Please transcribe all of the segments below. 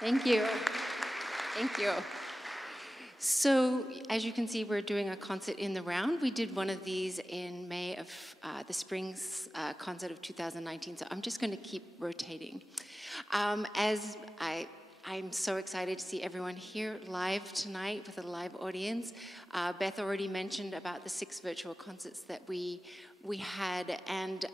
Thank you. Thank you. So, as you can see, we're doing a concert in the round. We did one of these in May of the Springs concert of 2019, so I'm just going to keep rotating. I'm so excited to see everyone here live tonight with a live audience. Beth already mentioned about the 6 virtual concerts that we had, and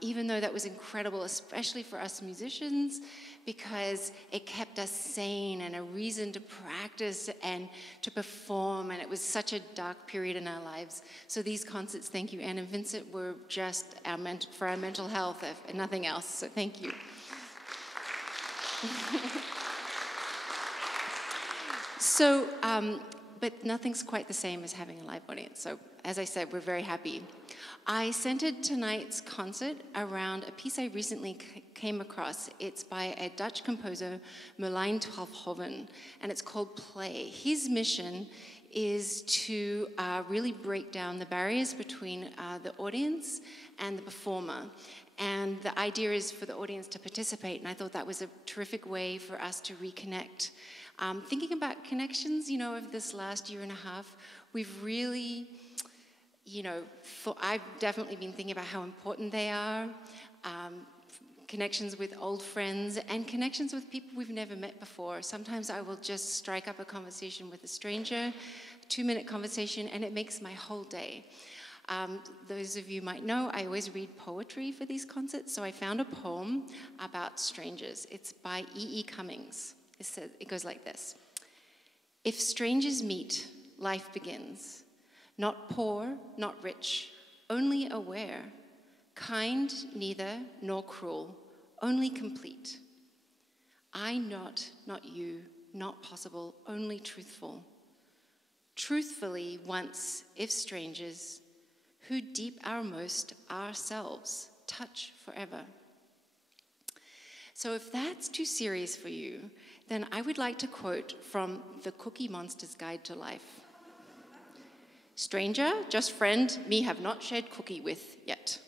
even though that was incredible, especially for us musicians, because it kept us sane and a reason to practice and to perform, and it was such a dark period in our lives. So these concerts, thank you, Anne and Vincent, were just for our mental health, if nothing else, so thank you. So, but nothing's quite the same as having a live audience. So, as I said, we're very happy. I centered tonight's concert around a piece I recently came across. It's by a Dutch composer, Merlijn Twaalfhoven, and it's called Play. His mission is to really break down the barriers between the audience and the performer. And the idea is for the audience to participate, and I thought that was a terrific way for us to reconnect. Thinking about connections, of this last year and a half, we've really, I've definitely been thinking about how important they are. Connections with old friends and connections with people we've never met before. Sometimes I will just strike up a conversation with a stranger, 2-minute conversation, and it makes my whole day. Those of you might know, I always read poetry for these concerts, so I found a poem about strangers. It's by E.E. Cummings. It goes like this. If strangers meet, life begins. Not poor, not rich, only aware. Kind neither, nor cruel, only complete. I not you, not possible, only truthful. Truthfully once, if strangers, who deep our most ourselves touch forever. So if that's too serious for you, then I would like to quote from The Cookie Monster's Guide to Life. Stranger, just friend, me have not shared cookie with yet.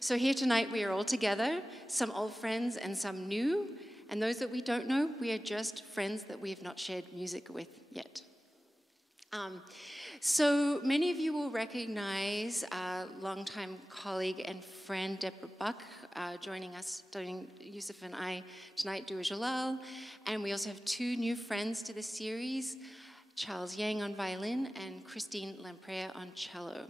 So here tonight we are all together, some old friends and some new, and those that we don't know, we are just friends that we have not shared music with yet. So many of you will recognize our longtime colleague and friend Deborah Buck joining us, Yousif and I tonight do a Jalal, and we also have 2 new friends to the series, Charles Yang on violin and Christine Lamprea on cello.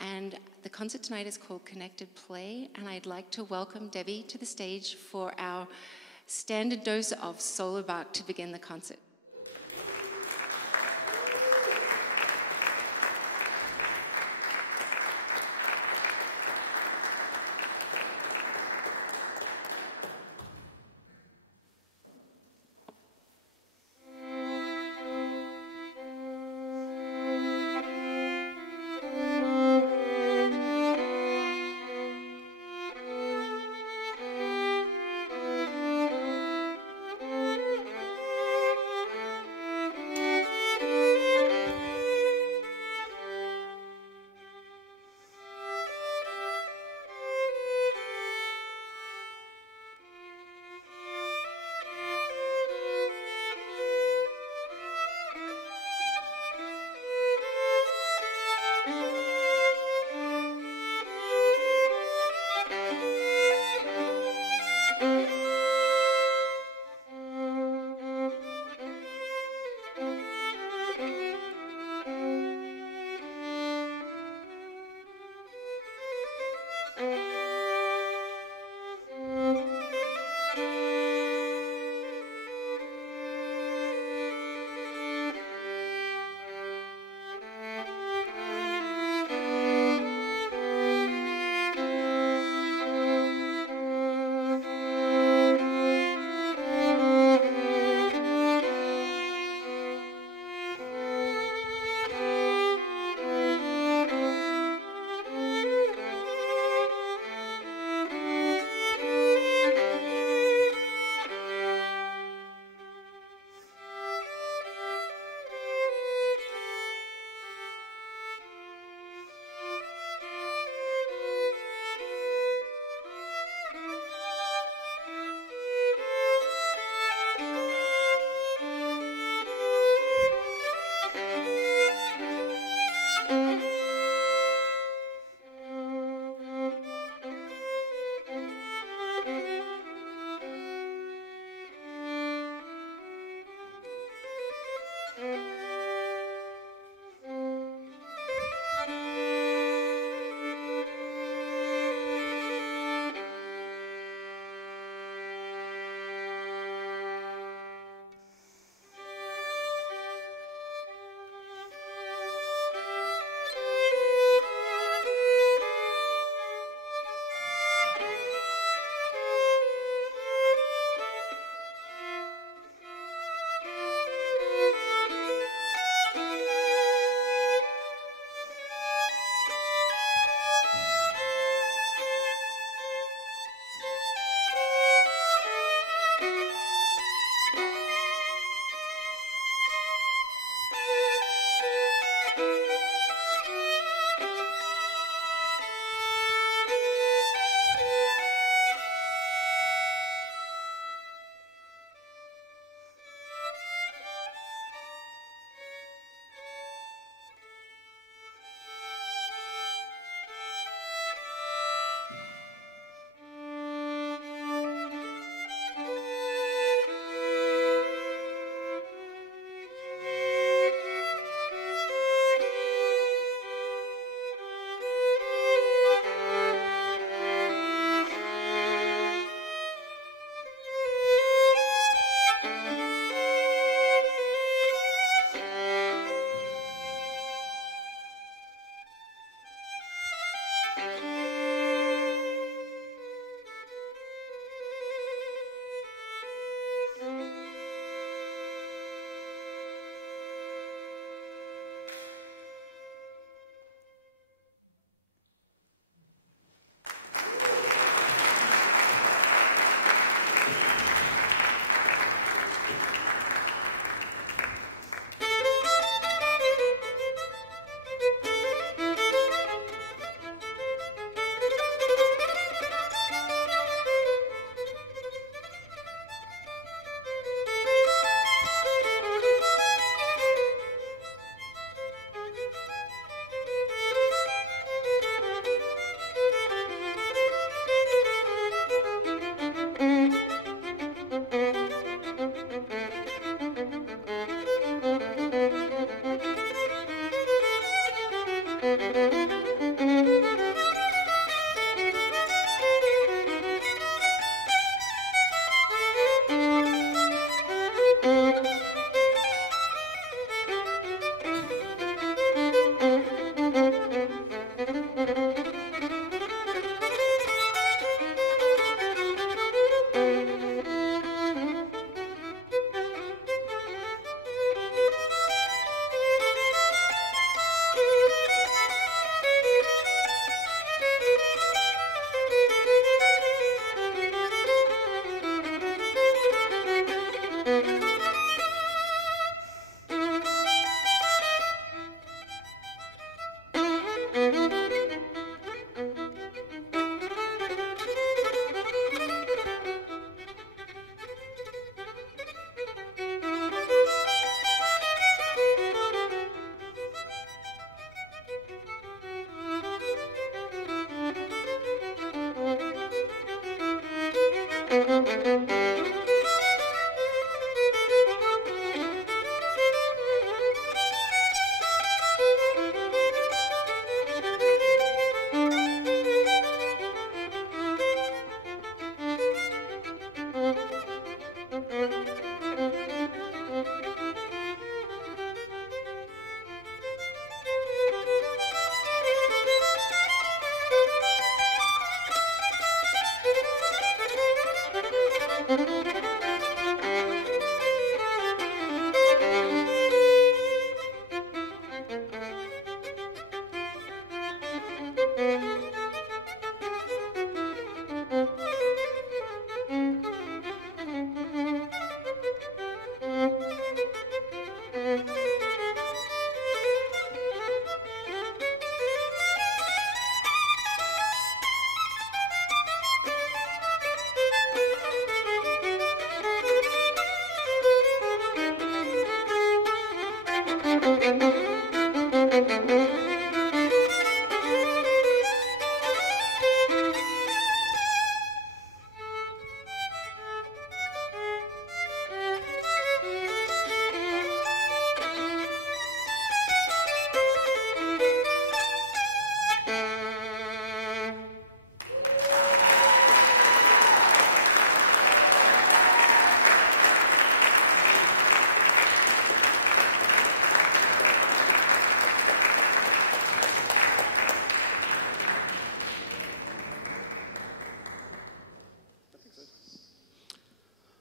And the concert tonight is called Connected Play, and I'd like to welcome Debbie to the stage for our standard dose of solo Bach to begin the concert.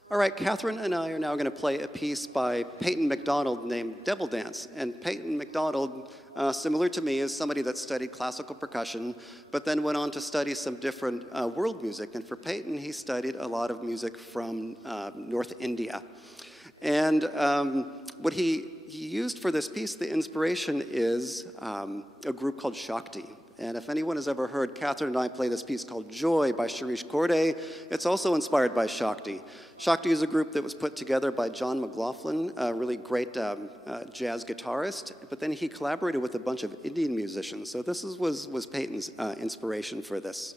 All right, Kathryn and I are now going to play a piece by Payton MacDonald named Devil Dance. And Payton MacDonald, similar to me, is somebody that studied classical percussion, but then went on to study some different world music. And for Payton, he studied a lot of music from North India. And what he used for this piece, the inspiration is a group called Schächter. And if anyone has ever heard Kathryn and I play this piece called Joy by Shirish Corday, it's also inspired by Schächter. Schächter is a group that was put together by John McLaughlin, a really great jazz guitarist, but then he collaborated with a bunch of Indian musicians. So this was Payton's inspiration for this.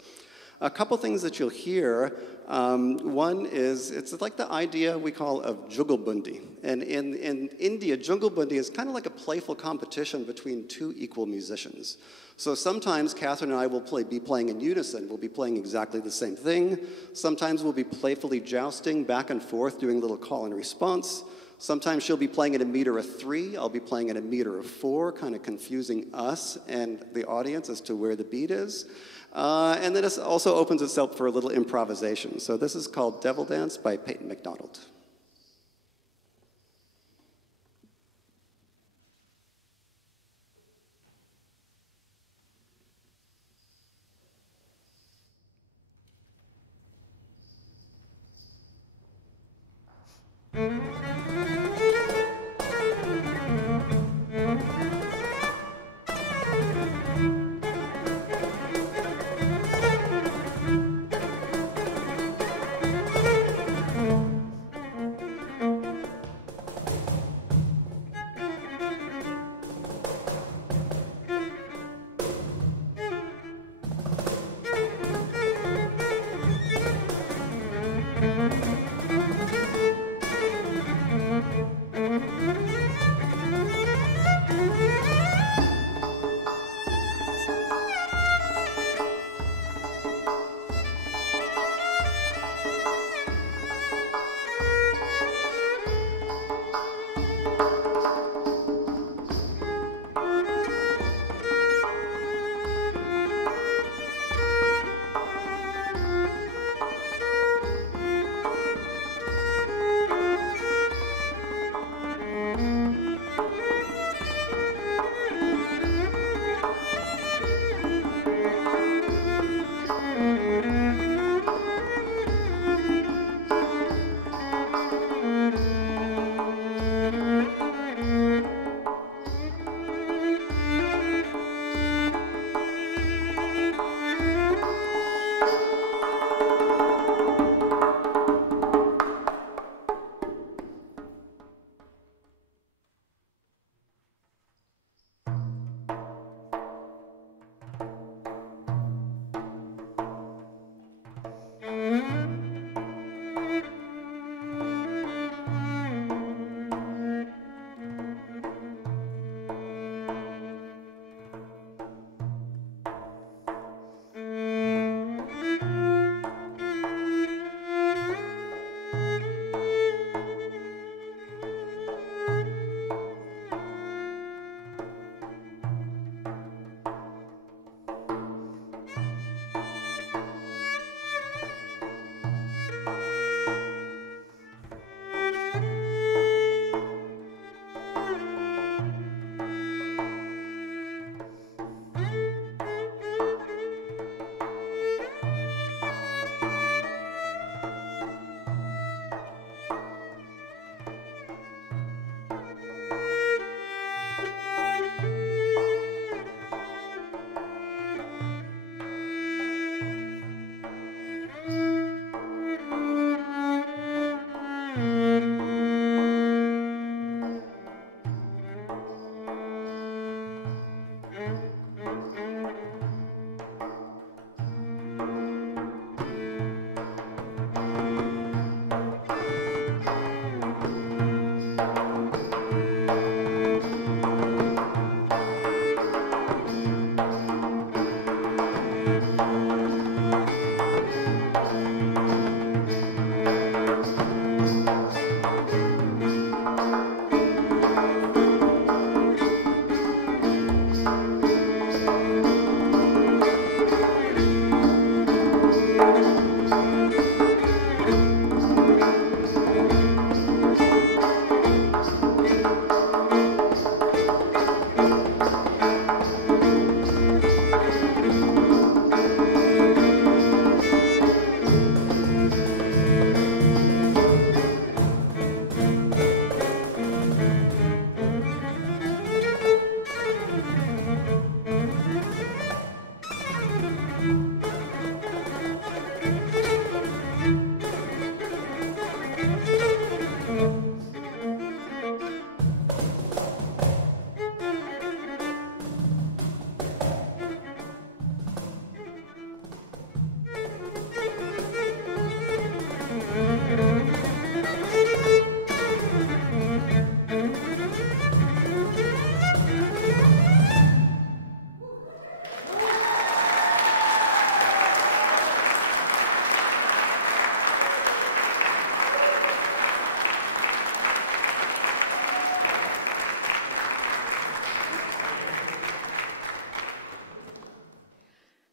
A couple things that you'll hear. One is, it's like the idea we call of Jugalbundi. And in India, Jugalbundi is kind of like a playful competition between two equal musicians. So sometimes Kathryn and I will be playing in unison. We'll be playing exactly the same thing. Sometimes we'll be playfully jousting back and forth, doing a little call and response. Sometimes she'll be playing at a meter of 3. I'll be playing at a meter of 4, kind of confusing us and the audience as to where the beat is. And then it also opens itself for a little improvisation. So this is called Devil Dance by Payton MacDonald.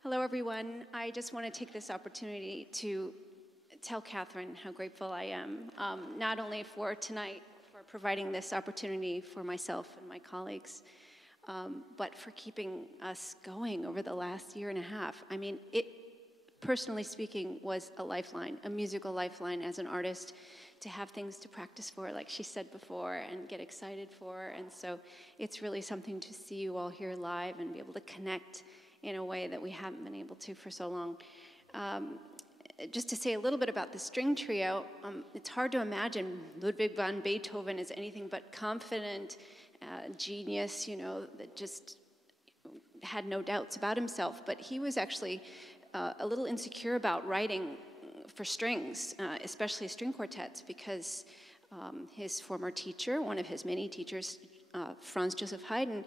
Hello, everyone. I just want to take this opportunity to tell Kathryn how grateful I am, not only for tonight, for providing this opportunity for myself and my colleagues, but for keeping us going over the last year and a half. I mean, it, personally speaking, was a lifeline, a musical lifeline as an artist, to have things to practice for, like she said before, and get excited for. And so it's really something to see you all here live and be able to connect in a way that we haven't been able to for so long. Just to say a little bit about the string trio, it's hard to imagine Ludwig van Beethoven as anything but confident, genius, you know, that just had no doubts about himself. But he was actually a little insecure about writing for strings, especially string quartets, because his former teacher, one of his many teachers, Franz Joseph Haydn,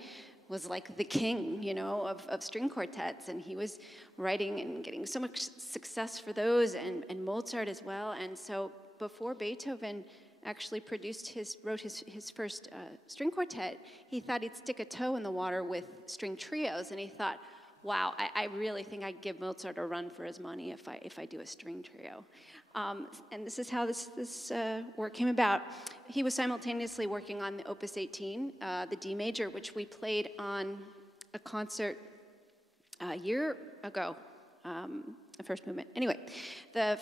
was like the king, you know, of string quartets, and he was writing and getting so much success for those, and Mozart as well. And so before Beethoven actually wrote his first string quartet, he thought he'd stick a toe in the water with string trios, and he thought, wow, I really think I'd give Mozart a run for his money if I do a string trio. And this is how this work came about. He was simultaneously working on the Opus 18, the D major, which we played on a concert a year ago, the first movement. Anyway, the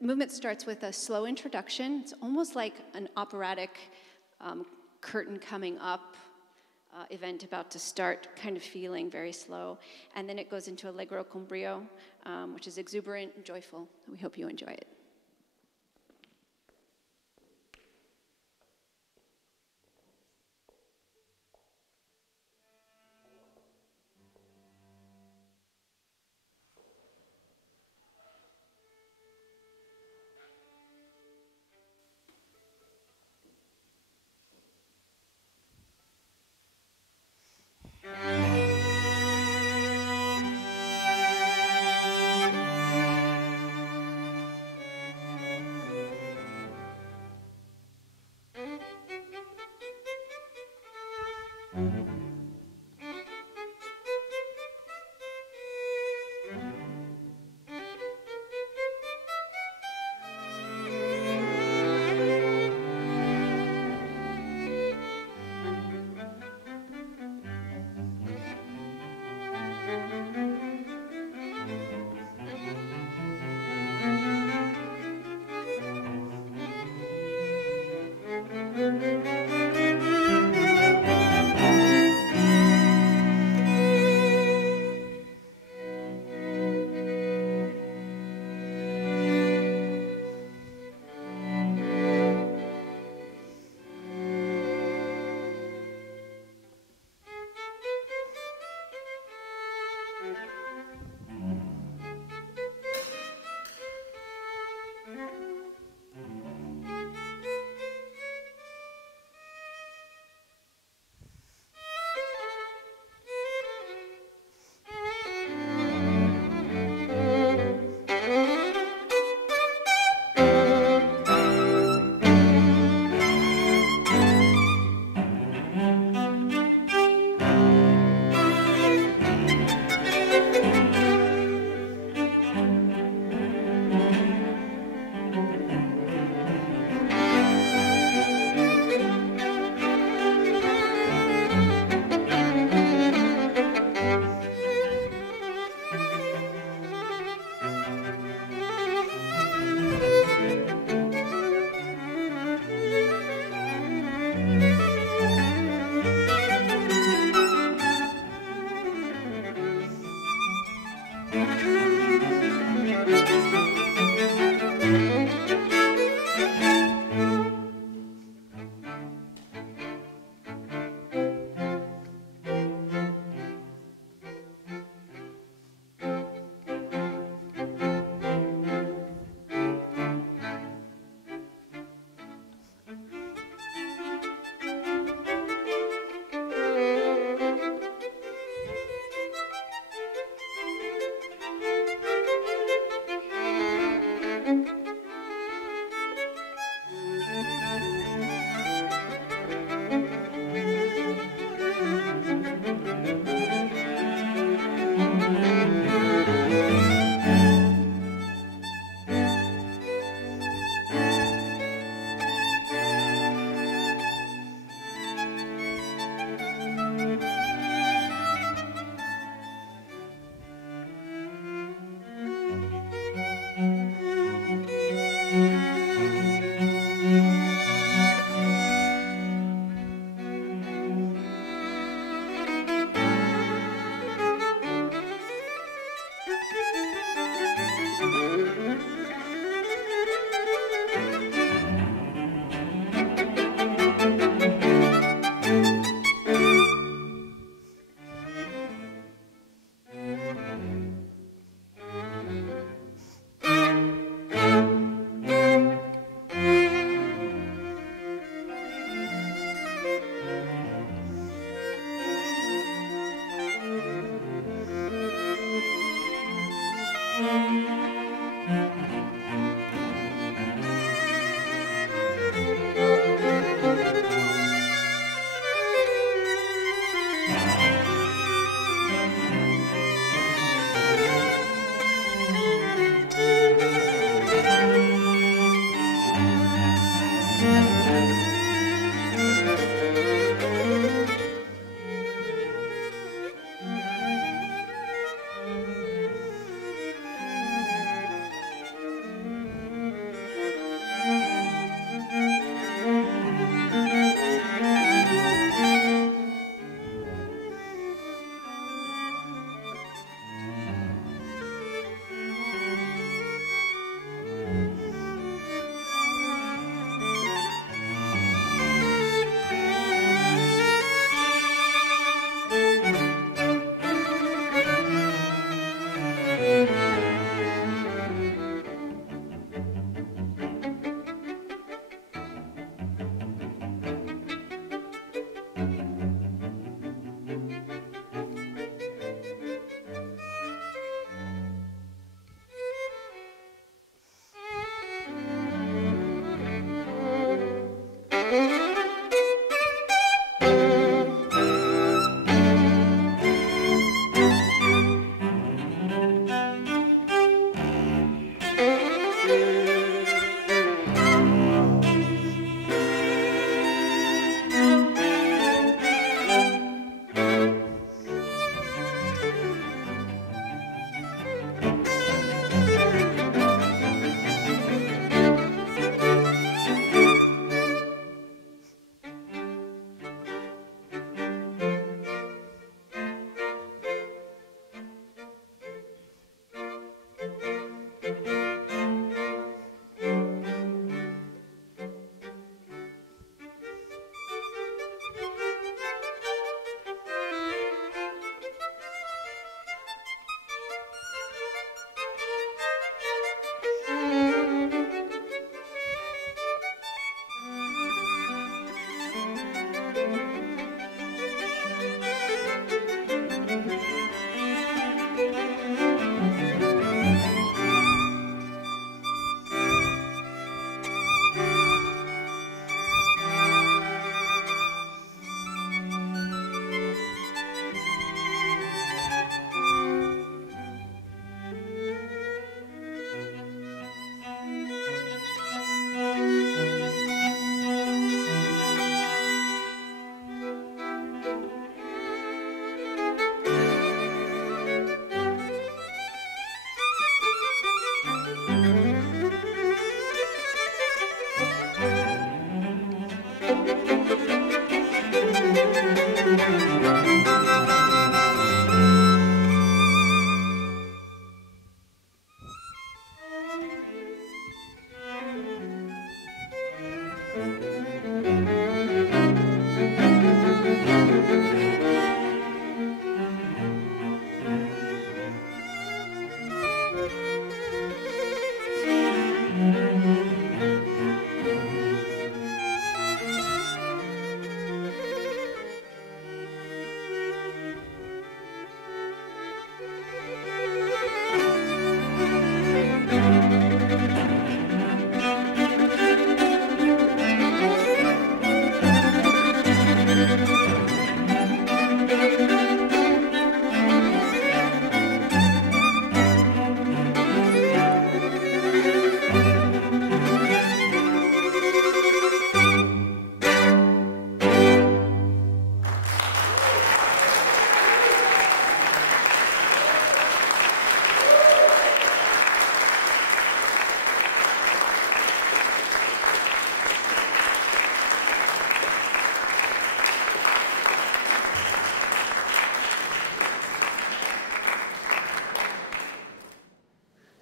movement starts with a slow introduction. It's almost like an operatic curtain coming up, event about to start, kind of feeling very slow. And then it goes into Allegro con brio, which is exuberant and joyful. We hope you enjoy it.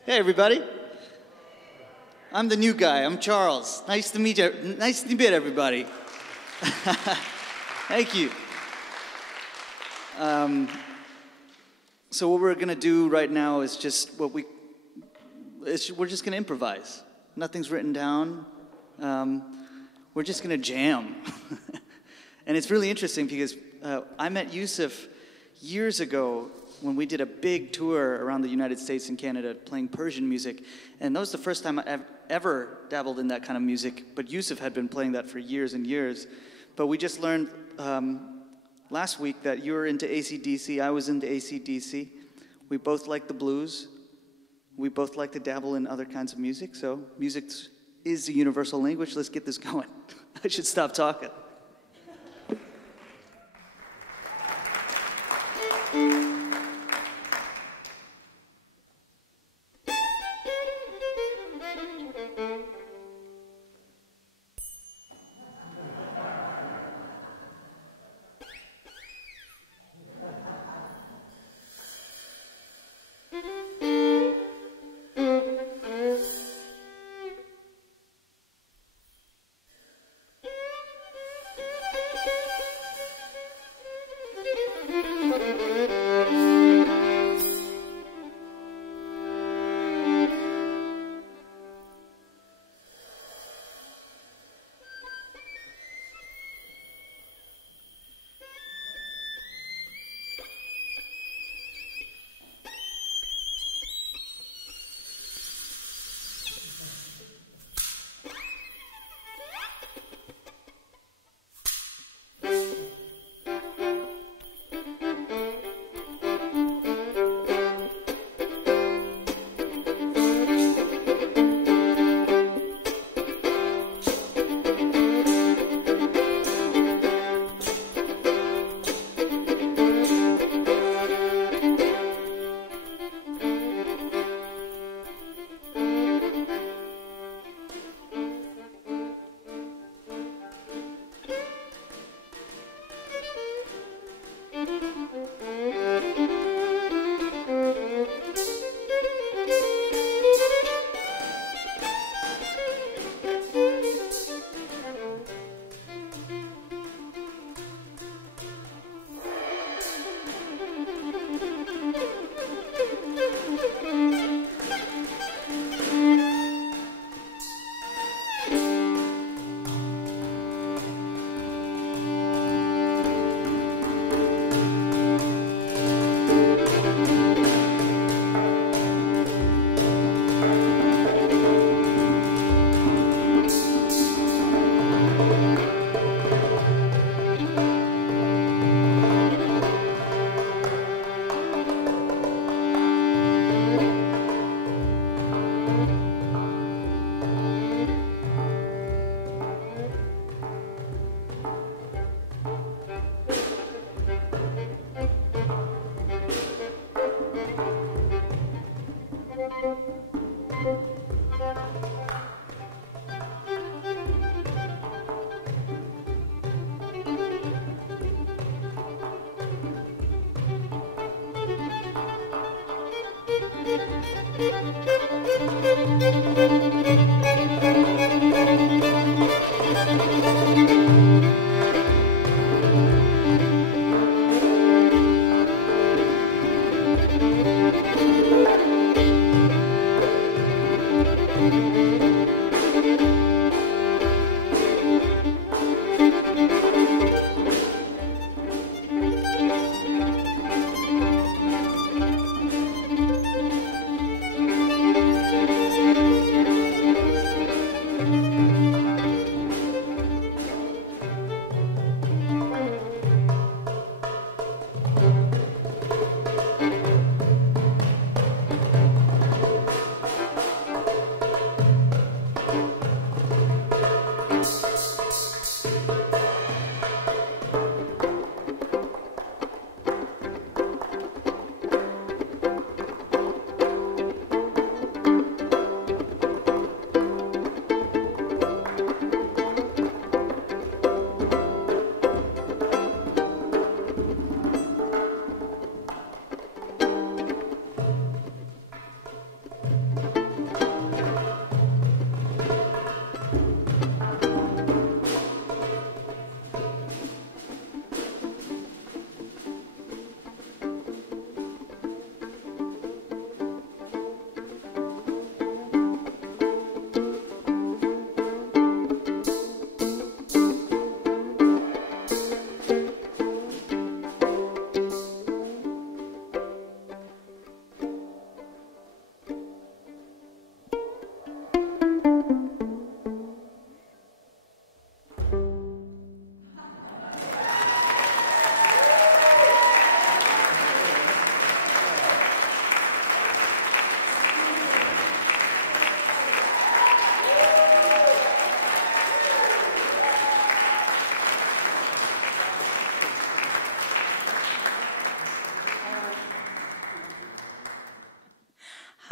Hey, everybody. I'm the new guy. I'm Charles. Nice to meet you. Nice to meet everybody. Thank you. So what we're going to do right now is just what we're just going to improvise. Nothing's written down. We're just going to jam. And it's really interesting because I met Yousif years ago. when we did a big tour around the United States and Canada playing Persian music. And that was the first time I ever dabbled in that kind of music. But Yousif had been playing that for years and years. But we just learned last week that you were into AC/DC, I was into AC/DC. We both like the blues. We both like to dabble in other kinds of music. So music is a universal language. Let's get this going. I should stop talking.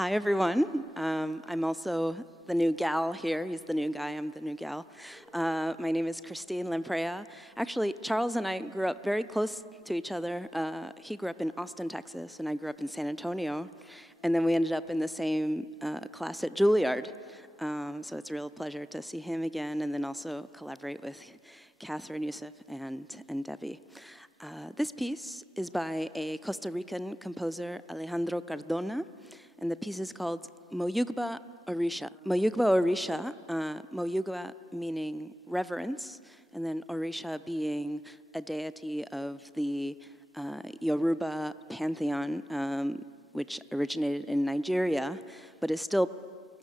Hi, everyone. I'm also the new gal here. He's the new guy, I'm the new gal. My name is Christine Lamprea. Actually, Charles and I grew up very close to each other. He grew up in Austin, Texas, and I grew up in San Antonio. And then we ended up in the same class at Juilliard. So it's a real pleasure to see him again and then also collaborate with Kathryn, Yousif, and Debbie. This piece is by a Costa Rican composer, Alejandro Cardona, and the piece is called Moyugba Orisha. Moyugba Orisha, Moyugba meaning reverence, and then Orisha being a deity of the Yoruba pantheon, which originated in Nigeria, but is still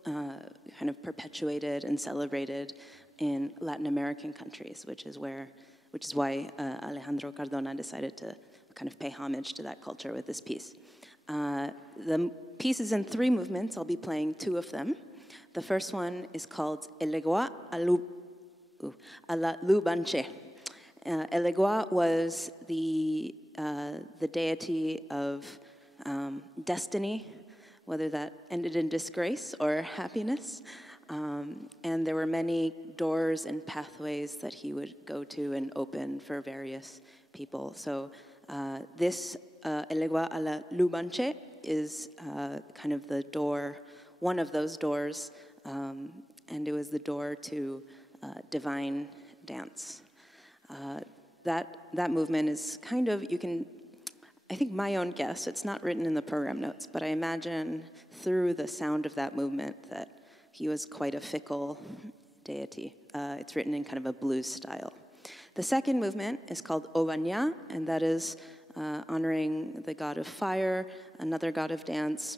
kind of perpetuated and celebrated in Latin American countries, which is why Alejandro Cardona decided to kind of pay homage to that culture with this piece. The piece is in 3 movements. I'll be playing 2 of them. The first one is called Elegua a la Lubanche. Elegua was the deity of destiny, whether that ended in disgrace or happiness. And there were many doors and pathways that he would go to and open for various people. So this Elegua a la Lubanche is kind of the door, one of those doors, and it was the door to divine dance. That movement is kind of, I think my own guess, it's not written in the program notes, but I imagine through the sound of that movement that he was quite a fickle deity. It's written in kind of a blues style. The second movement is called Ovanya, and that is honoring the god of fire, another god of dance,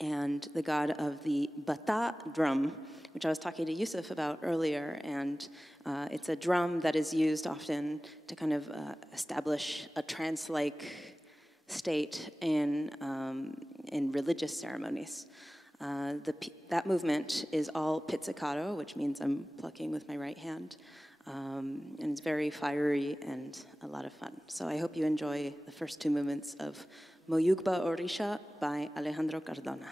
and the god of the bata drum, which I was talking to Yousif about earlier, and it's a drum that is used often to kind of establish a trance-like state in religious ceremonies. That movement is all pizzicato, which means I'm plucking with my right hand, and it's very fiery and a lot of fun. So I hope you enjoy the first 2 movements of Moyugba Orisha by Alejandro Cardona.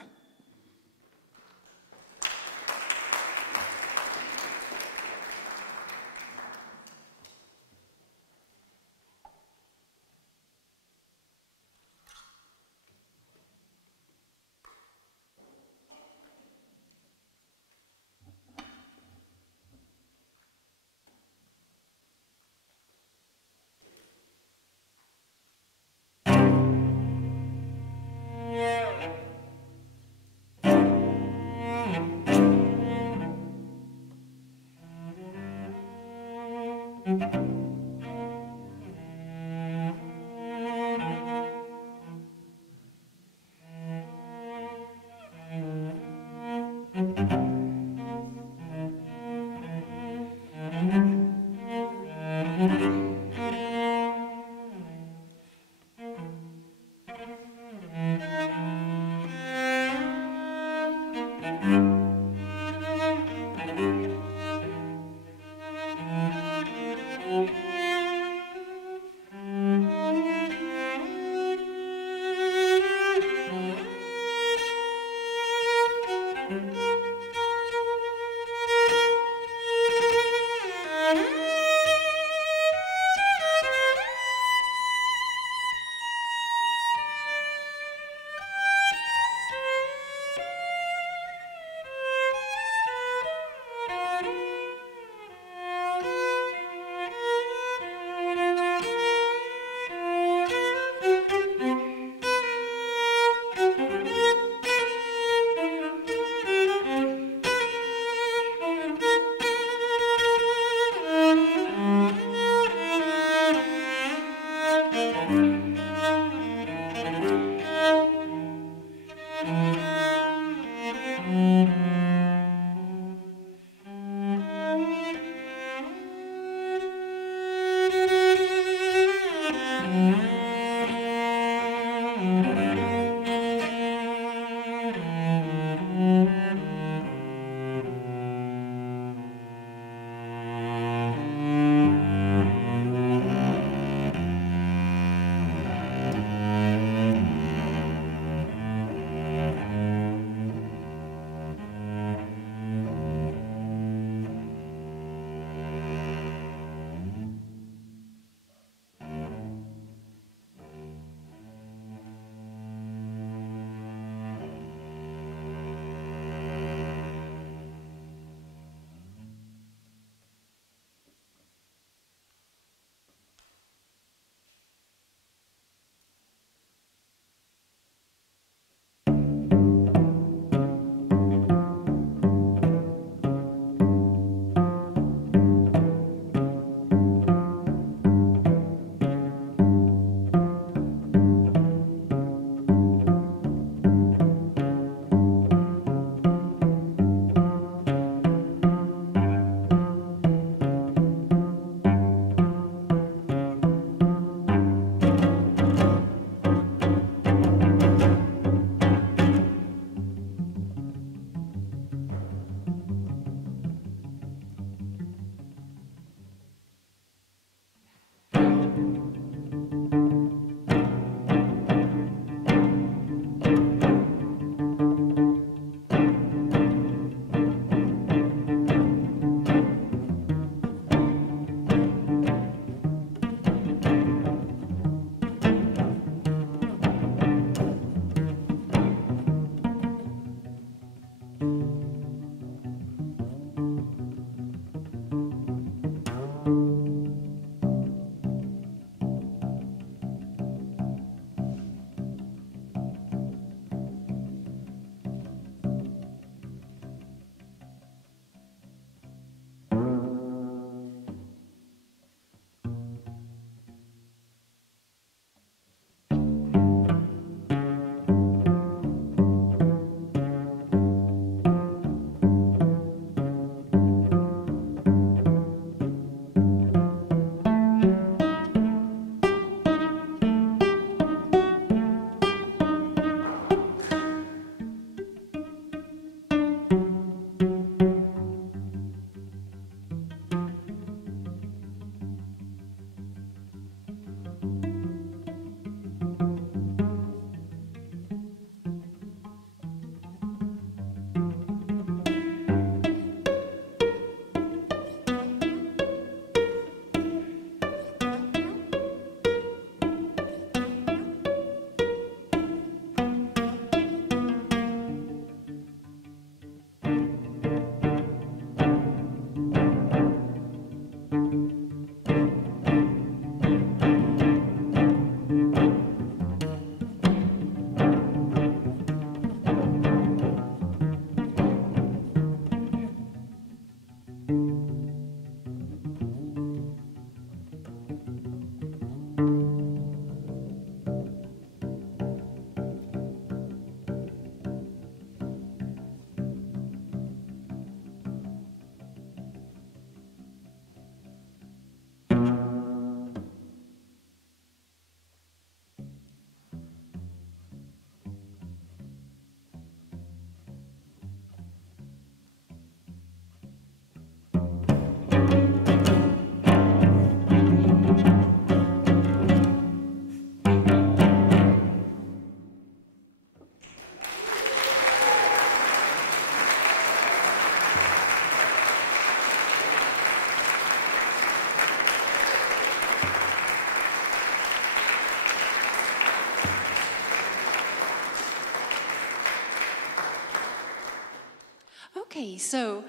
Okay, so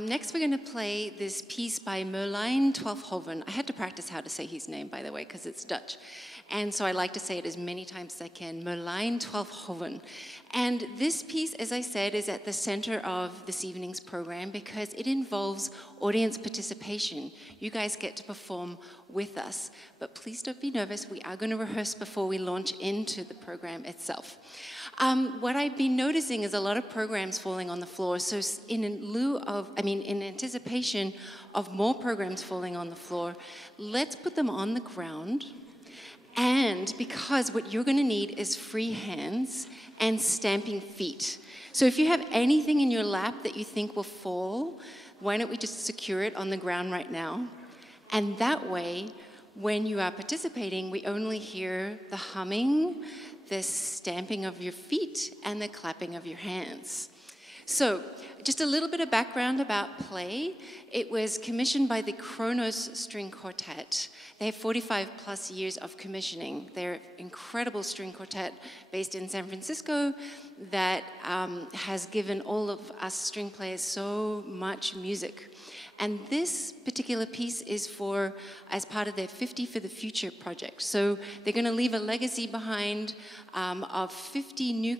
next we're going to play this piece by Merlijn Twaalfhoven. I had to practice how to say his name, by the way, because it's Dutch. And so I like to say it as many times as I can, Merlijn Twaalfhoven. And this piece, as I said, is at the center of this evening's program because it involves audience participation. You guys get to perform with us. But please don't be nervous. We are going to rehearse before we launch into the program itself. What I've been noticing is a lot of programs falling on the floor. So in anticipation of more programs falling on the floor, let's put them on the ground. And because what you're going to need is free hands and stamping feet. So if you have anything in your lap that you think will fall, why don't we just secure it on the ground right now? And that way, when you are participating, we only hear the humming, the stamping of your feet, and the clapping of your hands. So, just a little bit of background about Play. It was commissioned by the Kronos String Quartet. They have 45 plus years of commissioning. They're an incredible string quartet based in San Francisco that has given all of us string players so much music. And this particular piece is as part of their 50 for the Future project. So they're going to leave a legacy behind of 50 new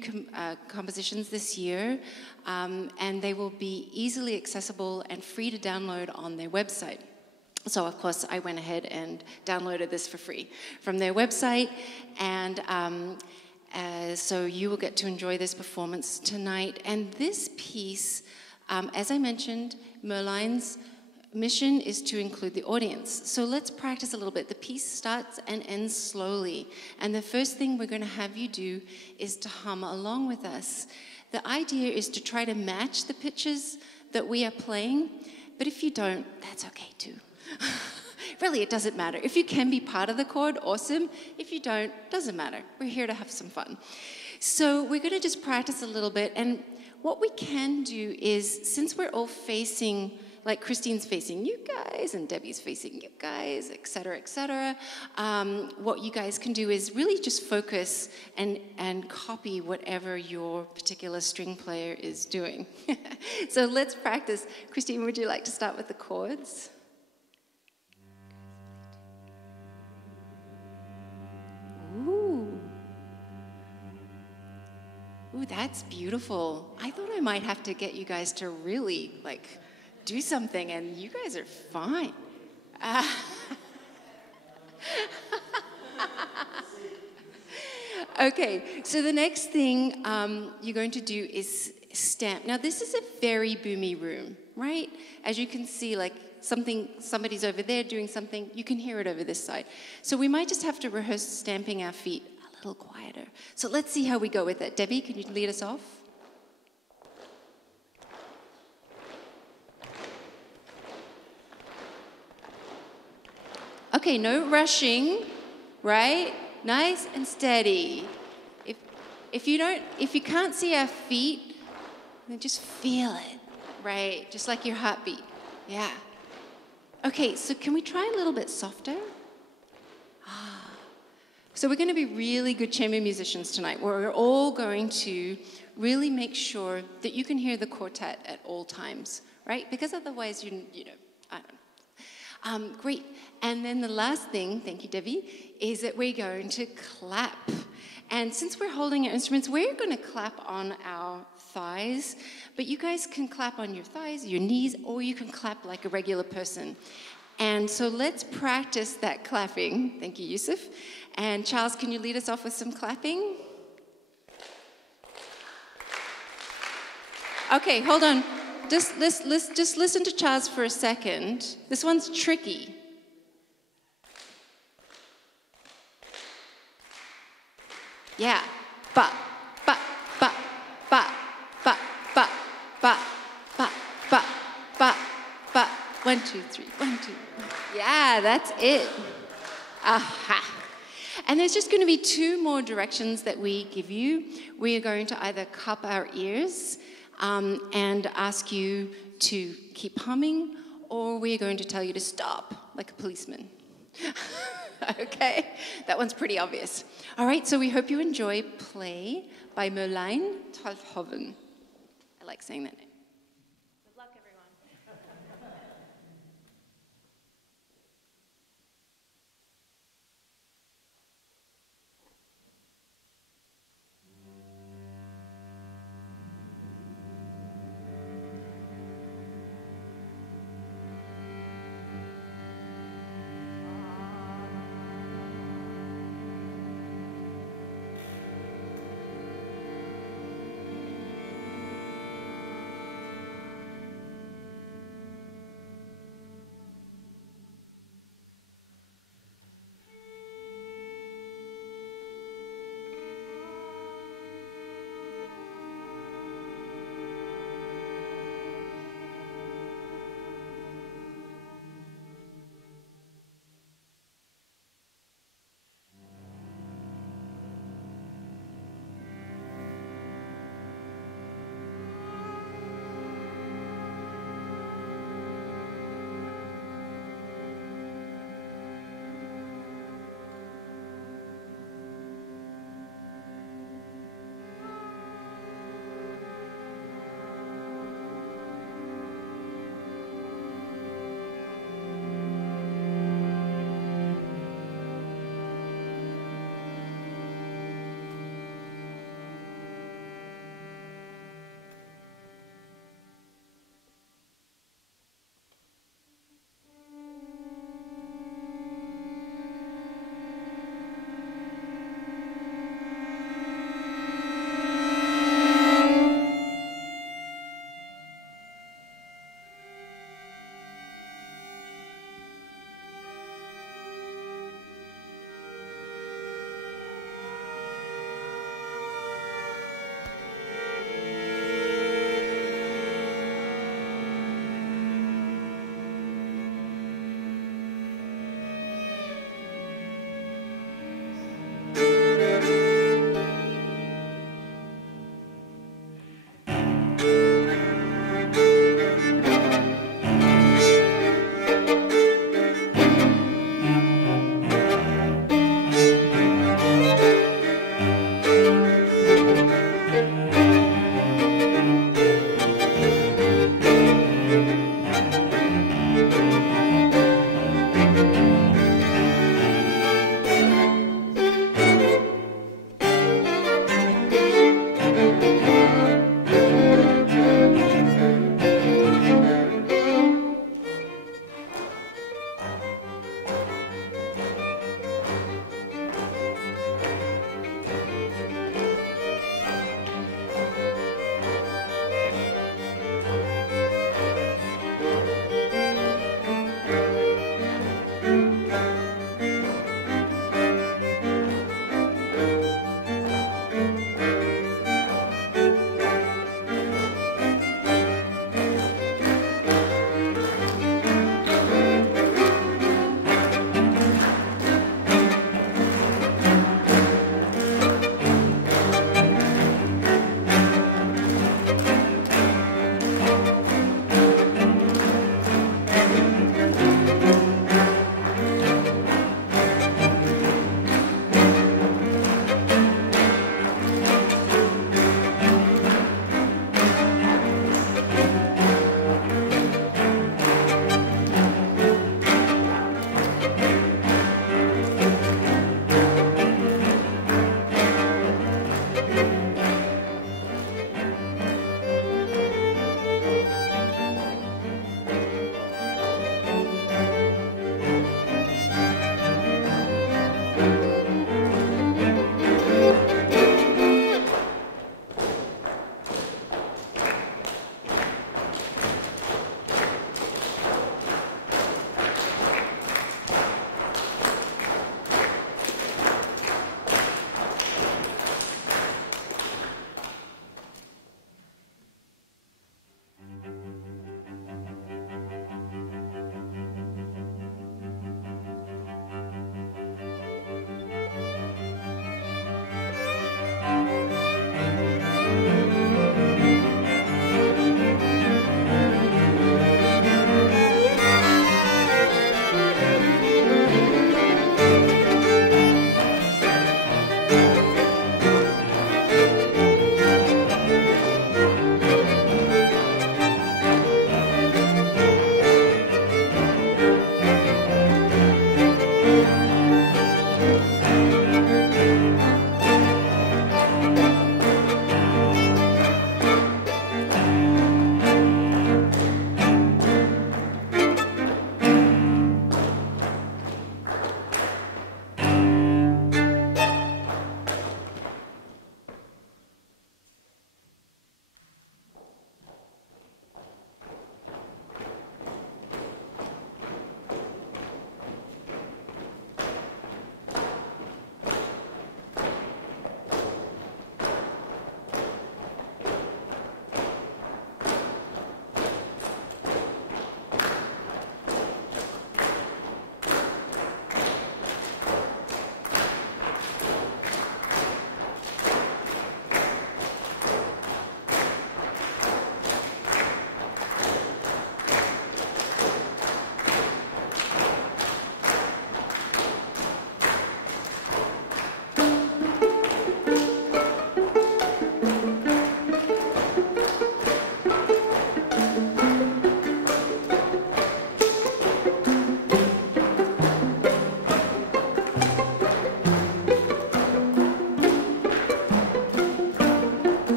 compositions this year, and they will be easily accessible and free to download on their website. So, of course, I went ahead and downloaded this for free from their website, and so you will get to enjoy this performance tonight. And this piece, as I mentioned, Merlijn's mission is to include the audience. So let's practice a little bit. The piece starts and ends slowly. And the first thing we're going to have you do is to hum along with us. The idea is to try to match the pitches that we are playing. But if you don't, that's okay too. Really, it doesn't matter. If you can be part of the chord, awesome. If you don't, doesn't matter. We're here to have some fun. So we're going to just practice a little bit. And what we can do is, since we're all facing like Christine's facing you guys and Debbie's facing you guys, et cetera, what you guys can do is really just focus and copy whatever your particular string player is doing. So let's practice. Christine, would you like to start with the chords? Ooh, that's beautiful. I thought I might have to get you guys to really, like, do something, and you guys are fine. Okay, so the next thing you're going to do is stamp. Now, this is a very boomy room, right? As you can see, like, somebody's over there doing something, you can hear it over this side. So we might just have to rehearse stamping our feet a little quieter. So let's see how we go with it. Debbie, can you lead us off? Okay, no rushing, right? Nice and steady. If you can't see our feet, then just feel it, right? Just like your heartbeat. Yeah. Okay, so can we try a little bit softer? So we're going to be really good chamber musicians tonight. We're all going to really make sure that you can hear the quartet at all times, right? Because otherwise, you know, I don't know. Great. And then the last thing, thank you, Debbie, is that we're going to clap. And since we're holding our instruments, we're going to clap on our thighs. But you guys can clap on your thighs, your knees, or you can clap like a regular person. And so let's practice that clapping. Thank you, Yousif. And Charles, can you lead us off with some clapping? Okay, hold on. Just listen to Charles for a second. This one's tricky. Yeah. Ba, ba, ba, ba, ba, ba, ba, ba, ba, ba, ba. 1, 2, 3. 1, 2. Yeah, that's it. Aha. And there's just going to be 2 more directions that we give you. We are going to either cup our ears and ask you to keep humming, or we are going to tell you to stop, like a policeman. Okay? That one's pretty obvious. All right, so we hope you enjoy Play by Merlijn Twaalfhoven. I like saying that name. Good luck, everyone.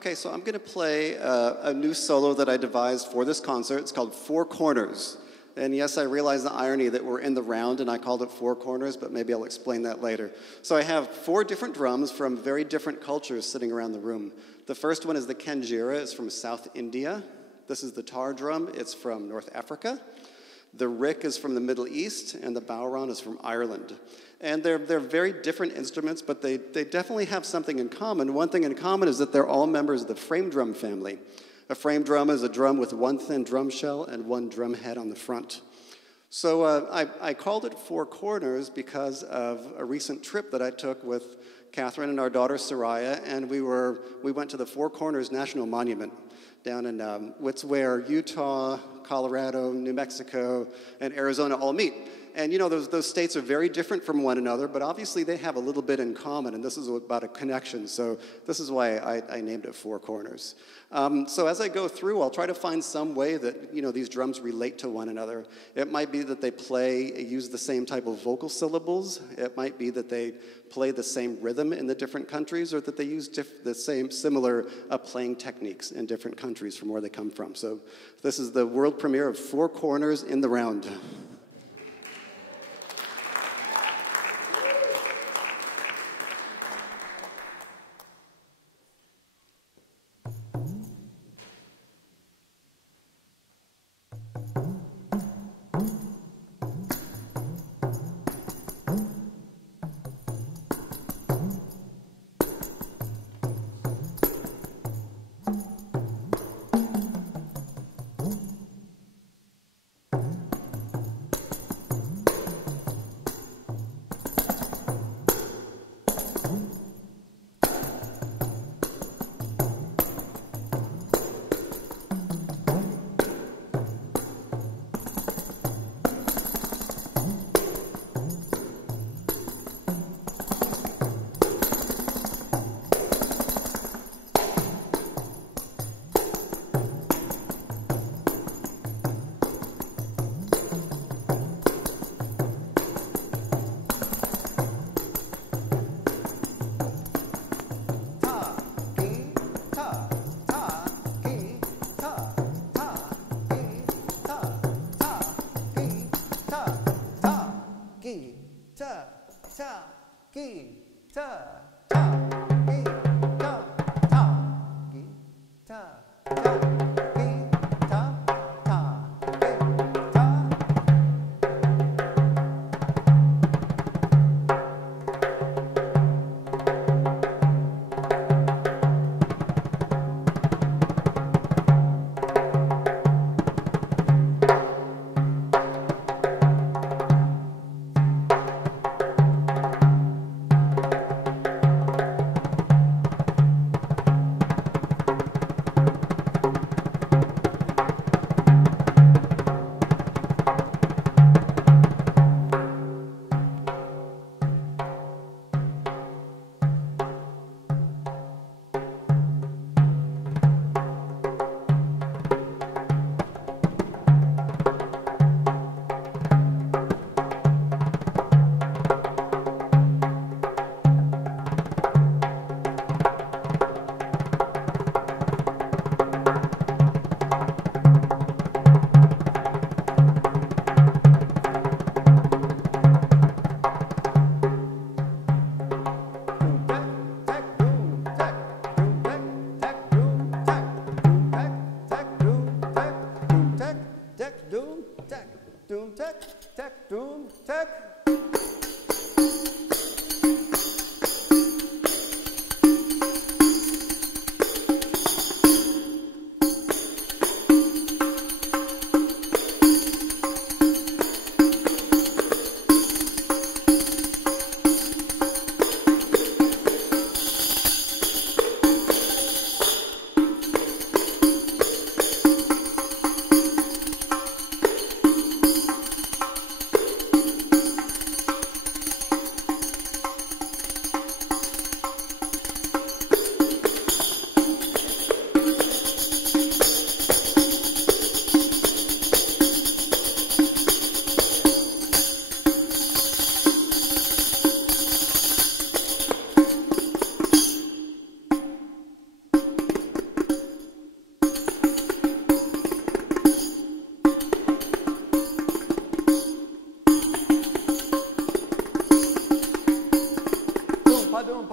Okay, so I'm going to play a new solo that I devised for this concert. It's called Four Corners. And yes, I realize the irony that we're in the round and I called it Four Corners, but maybe I'll explain that later. So I have 4 different drums from very different cultures sitting around the room. The first one is the kanjira. It's from South India. This is the tar drum. It's from North Africa. The rick is from the Middle East, and the bowron is from Ireland. And they're very different instruments, but they definitely have something in common. One thing in common is that they're all members of the frame drum family. A frame drum is a drum with one thin drum shell and one drum head on the front. So I called it Four Corners because of a recent trip that I took with Kathryn and our daughter Soraya, and we went to the Four Corners National Monument down in it's where Utah, Colorado, New Mexico, and Arizona all meet. And you know, those states are very different from one another, but obviously they have a little bit in common, and this is about a connection. So this is why I named it Four Corners. So as I go through, I'll try to find some way that, you know, these drums relate to one another. It might be that they use the same type of vocal syllables. It might be that they play the same rhythm in the different countries, or that they use the same similar playing techniques in different countries from where they come from. So this is the world premiere of Four Corners in the Round.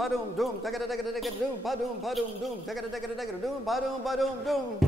ba-doom, doom, doom, ba-doom, ba-doom, doom, doom, ba-doom, ba-doom, doom.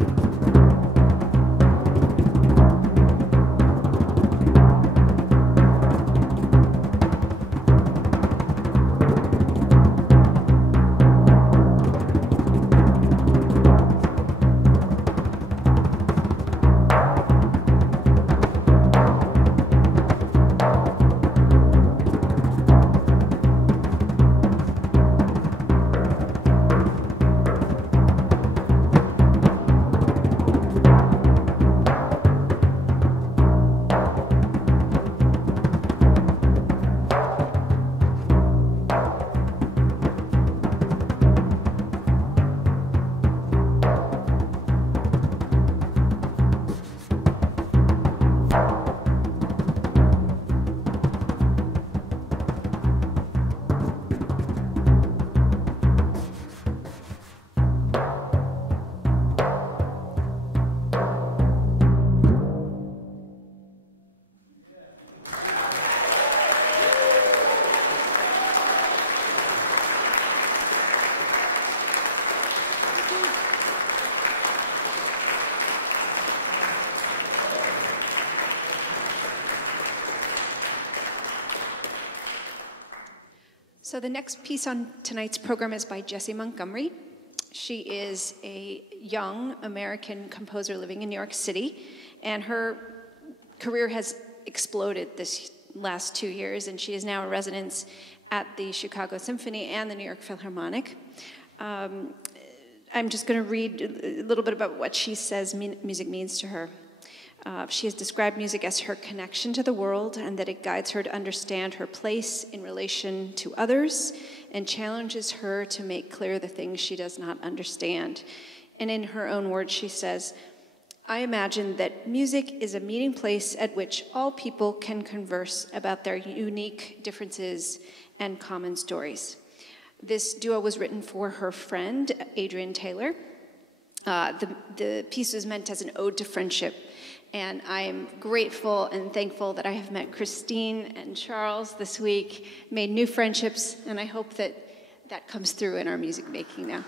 So the next piece on tonight's program is by Jessie Montgomery. She is a young American composer living in New York City, and her career has exploded this last 2 years, and she is now a resident at the Chicago Symphony and the New York Philharmonic. I'm just going to read a little bit about what she says music means to her. She has described music as her connection to the world and that it guides her to understand her place in relation to others and challenges her to make clear the things she does not understand. And in her own words, she says, I imagine that music is a meeting place at which all people can converse about their unique differences and common stories. This duo was written for her friend, Adrian Taylor. The piece is meant as an ode to friendship. And I am grateful and thankful that I have met Christine and Charles this week, made new friendships, and I hope that that comes through in our music making now.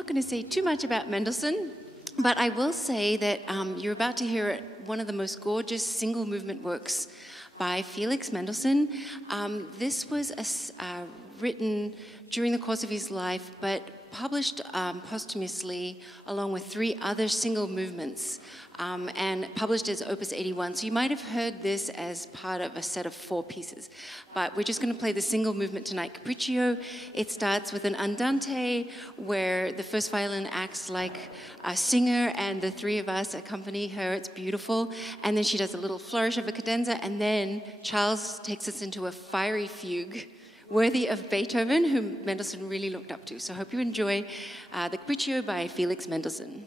not going to say too much about Mendelssohn, but I will say that you're about to hear one of the most gorgeous single movement works by Felix Mendelssohn. This was written during the course of his life, but published posthumously along with 3 other single movements, and published as Opus 81. So you might have heard this as part of a set of 4 pieces. But we're just going to play the single movement tonight, Capriccio. It starts with an andante where the first violin acts like a singer and the 3 of us accompany her. It's beautiful. And then she does a little flourish of a cadenza, and then Charles takes us into a fiery fugue worthy of Beethoven, whom Mendelssohn really looked up to. So I hope you enjoy the Capriccio by Felix Mendelssohn.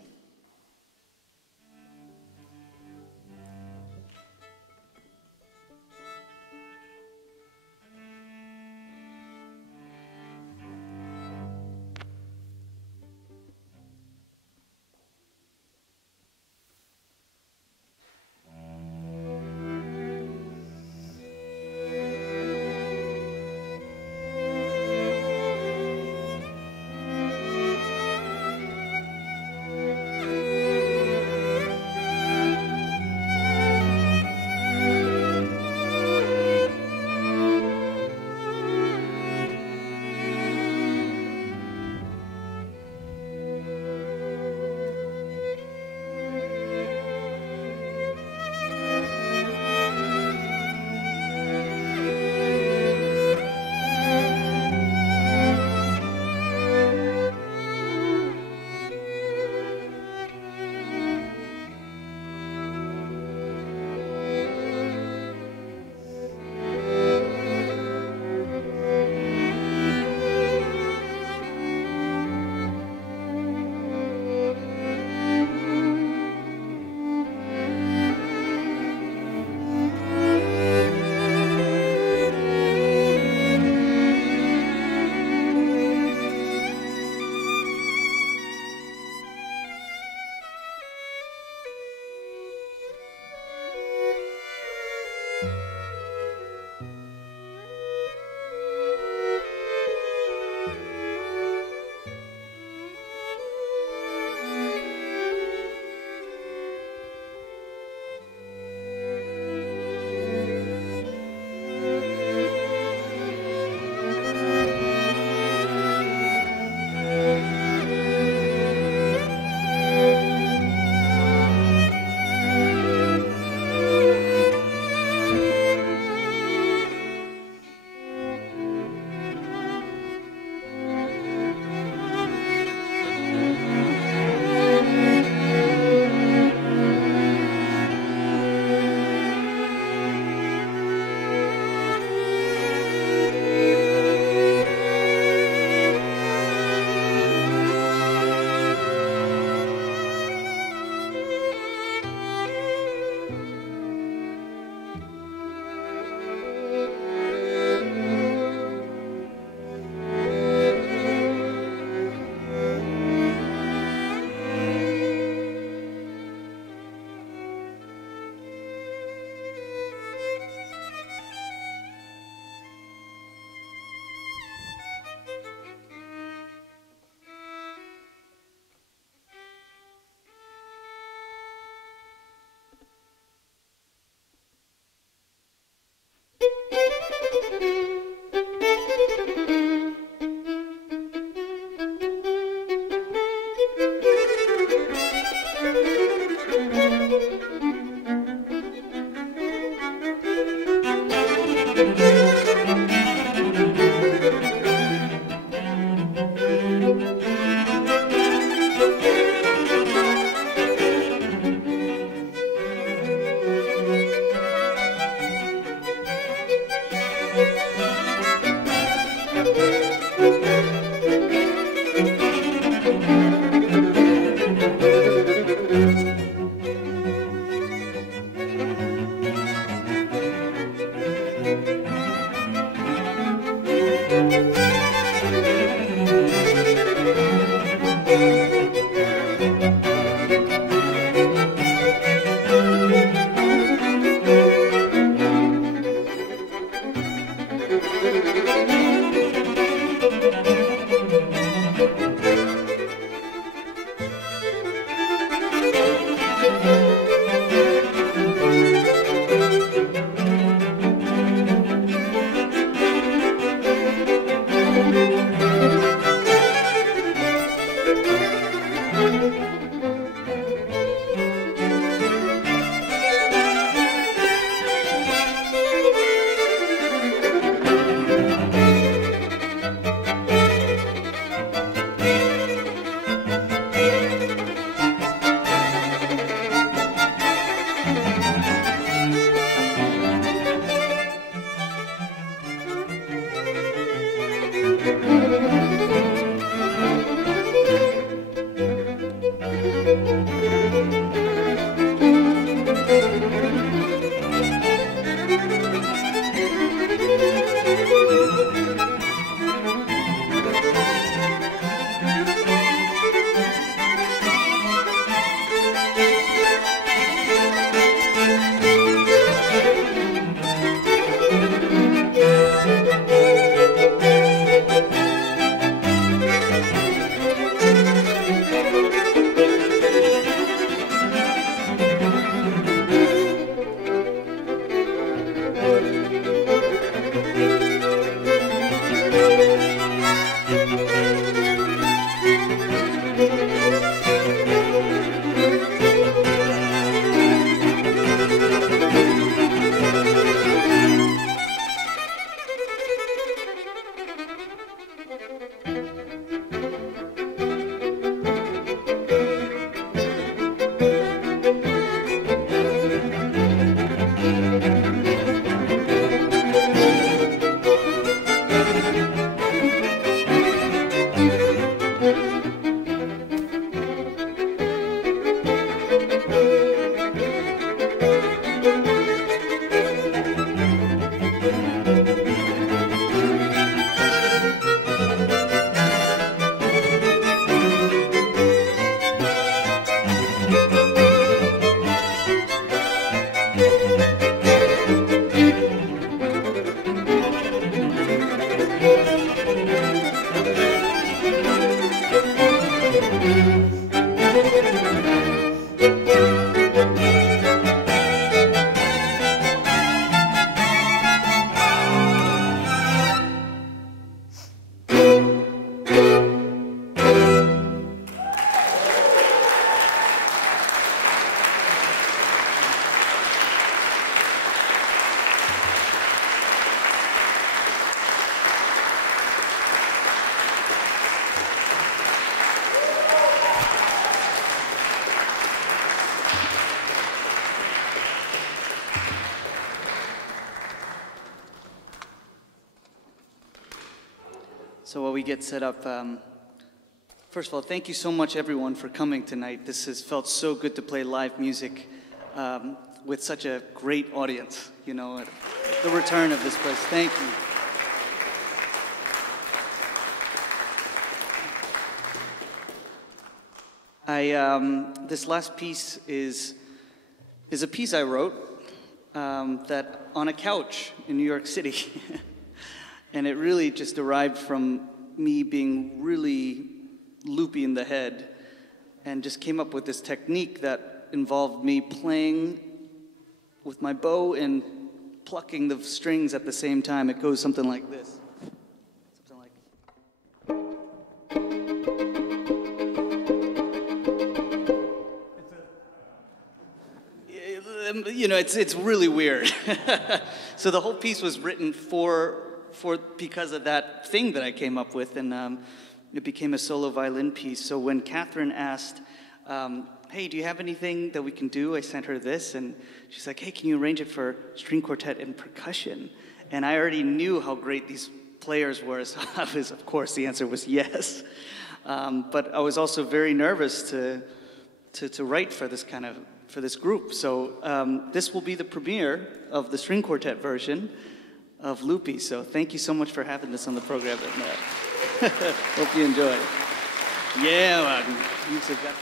So while we get set up, first of all, thank you so much, everyone, for coming tonight. This has felt so good to play live music with such a great audience, you know, at the return of this place. Thank you. This last piece is a piece I wrote that on a couch in New York City. And it really just derived from me being really loopy in the head and just came up with this technique that involved me playing with my bow and plucking the strings at the same time. It goes something like this. Something like... You know, it's really weird. So the whole piece was written because of that thing that I came up with, and it became a solo violin piece. So when Kathryn asked, hey, do you have anything that we can do? I sent her this, and she's like, hey, can you arrange it for string quartet and percussion? And I already knew how great these players were, so of course the answer was yes. But I was also very nervous to write for this group. So this will be the premiere of the string quartet version of Loopy. So thank you so much for having this on the program. And, hope you enjoy. Yeah, Yousif got...